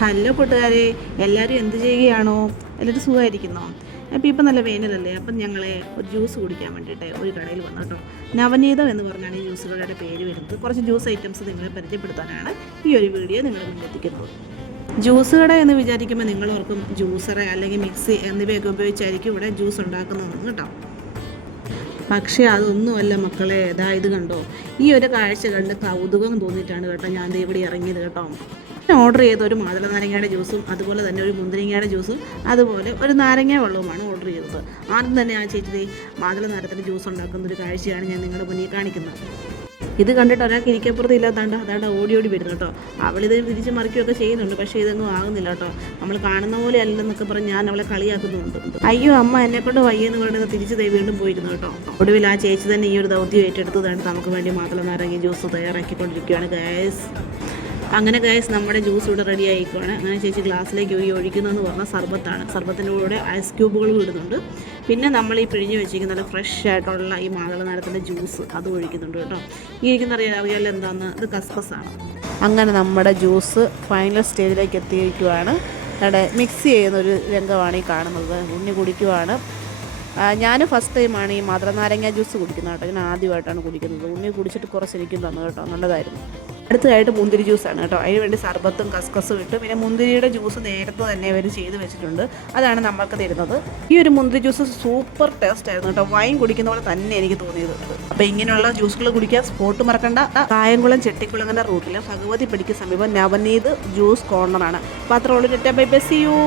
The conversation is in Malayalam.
ഹലോ കൂട്ടുകാരെ, എല്ലാവരും എന്ത് ചെയ്യുകയാണോ? എല്ലാവരും സുഖമായിരിക്കുന്നോ? അപ്പോൾ ഇപ്പം നല്ല വേനലല്ലേ, അപ്പം ഞങ്ങൾ ഒരു ജ്യൂസ് കുടിക്കാൻ വേണ്ടിയിട്ട് ഒരു കടയിൽ വന്നു കേട്ടോ. നവനീതം എന്ന് പറഞ്ഞാണ് ഈ ജ്യൂസുകളുടെ പേര് വരുന്നത്. കുറച്ച് ജ്യൂസ് ഐറ്റംസ് നിങ്ങളെ പരിചയപ്പെടുത്താനാണ് ഈ ഒരു വീഡിയോ നിങ്ങളെ മുന്നെത്തിക്കുന്നത്. ജ്യൂസ് കട എന്ന് വിചാരിക്കുമ്പോൾ നിങ്ങളോർക്കും ജ്യൂസറ് അല്ലെങ്കിൽ മിക്സി എന്നിവയൊക്കെ ഉപയോഗിച്ചായിരിക്കും ഇവിടെ ജ്യൂസ് ഉണ്ടാക്കുന്നതെന്ന് കേട്ടോ. പക്ഷേ അതൊന്നുമല്ല മക്കളെ. ഇത് കണ്ടോ, ഈ ഒരു കാഴ്ച കണ്ട് കൗതുകം തോന്നിയിട്ടാണ് കേട്ടോ ഞാൻ ഇവിടെ ഇറങ്ങിയത് കേട്ടോ. ഞാൻ ഓർഡർ ചെയ്ത ഒരു മാതള നാരങ്ങയുടെ ജ്യൂസും അതുപോലെ തന്നെ ഒരു മുന്തിരിങ്ങയുടെ ജ്യൂസും അതുപോലെ ഒരു നാരങ്ങ വെള്ളവുമാണ് ഓർഡർ ചെയ്തത്. ആദ്യം തന്നെ ആ ചേച്ചി മാതള നാരത്തിൻ്റെ ജ്യൂസ് ഉണ്ടാക്കുന്ന ഒരു കാഴ്ചയാണ് ഞാൻ നിങ്ങളുടെ മുന്നിൽ കാണിക്കുന്നത്. ഇത് കണ്ടിട്ട് ഒരാൾക്ക് ഇരിക്കപ്പുറത്ത് അതാണ്ട് ഓടി വരുന്നു കേട്ടോ. അവളിത് തിരിച്ച് മറിക്കുകയൊക്കെ ചെയ്യുന്നുണ്ട്, പക്ഷേ ഇതൊന്നും ആകുന്നില്ല കേട്ടോ. നമ്മൾ കാണുന്ന പോലെ അല്ലെന്നൊക്കെ പറഞ്ഞ് ഞാൻ അവളെ കളിയാക്കുന്നുണ്ട്. അയ്യോ അമ്മ എന്നെക്കൊണ്ട് വയ്യെന്ന് പറയുന്നത് തിരിച്ച് വീണ്ടും പോയിരുന്നു കേട്ടോ. ഒടുവിൽ ആ ചേച്ചി തന്നെ ഈ ഒരു ദൗത്യം ഏറ്റെടുത്തതാണ് നമുക്ക് വേണ്ടി മാതള നാരങ്ങ ജ്യൂസ് തയ്യാറാക്കിക്കൊണ്ടിരിക്കുകയാണ് ഗൈസ്. അങ്ങനെ ഗൈസ് നമ്മുടെ ജ്യൂസ് ഇവിടെ റെഡി ആയിക്കോണ്. അങ്ങനെ ചേച്ചി ഗ്ലാസ്സിലേക്ക് ഒഴിക്കുന്നതെന്ന് പറഞ്ഞാൽ സർബത്താണ്. സർബത്തിൻ്റെ കൂടെ ഐസ് ക്യൂബുകളും ഇടുന്നുണ്ട്. പിന്നെ നമ്മൾ ഈ പിഴിഞ്ഞ് വെച്ചിരിക്കുന്ന നല്ല ഫ്രഷ് ആയിട്ടുള്ള ഈ മാതള നാരത്തിൻ്റെ ജ്യൂസ് അത് ഒഴിക്കുന്നുണ്ട് കേട്ടോ. ഈ ഇരിക്കുന്ന അറിയാലോ എന്താണെന്ന്, ഇത് കസ്കസാണ്. അങ്ങനെ നമ്മുടെ ജ്യൂസ് ഫൈനൽ സ്റ്റേജിലേക്ക് എത്തിയിരിക്കുവാണ്. അവിടെ മിക്സ് ചെയ്യുന്നൊരു രംഗമാണ് ഈ കാണുന്നത്. ഉണ്ണി കുടിക്കുവാണ്. ഞാൻ ഫസ്റ്റ് ടൈമാണ് ഈ മാതള നാരങ്ങ ജ്യൂസ് കുടിക്കുന്നത് കേട്ടോ. ഞാൻ ആദ്യമായിട്ടാണ് കുടിക്കുന്നത്. ഉണ്ണി കുടിച്ചിട്ട് കുറച്ച് എനിക്കും തന്നു കേട്ടോ, നല്ലതായിരുന്നു. അടുത്തതായിട്ട് മുന്തിരി ജ്യൂസാണ് കേട്ടോ. അതിന് വേണ്ടി സർബത്തും കസ്കസും ഇട്ട് പിന്നെ മുന്തിരിയുടെ ജ്യൂസ് നേരത്തെ തന്നെ ഇവർ ചെയ്ത് വെച്ചിട്ടുണ്ട്. അതാണ് നമ്മൾക്ക് തരുന്നത്. ഈ ഒരു മുന്തിരി ജ്യൂസ് സൂപ്പർ ടേസ്റ്റ് ആയിരുന്നു കേട്ടോ. വൈൻ കുടിക്കുന്ന പോലെ തന്നെ എനിക്ക് തോന്നിയത്. അപ്പോൾ ഇങ്ങനെയുള്ള ജ്യൂസുകൾ കുടിക്കാൻ സ്പോട്ട് മറക്കണ്ട. കായംകുളം ചെട്ടിക്കുളങ്ങര റൂട്ടിൽ ഭഗവതി പടിക്ക് സമീപം നവനീത് ജ്യൂസ് കോർണറാണ്. അപ്പോൾ അത്ര ഉള്ളൂ. Bye bye, see U.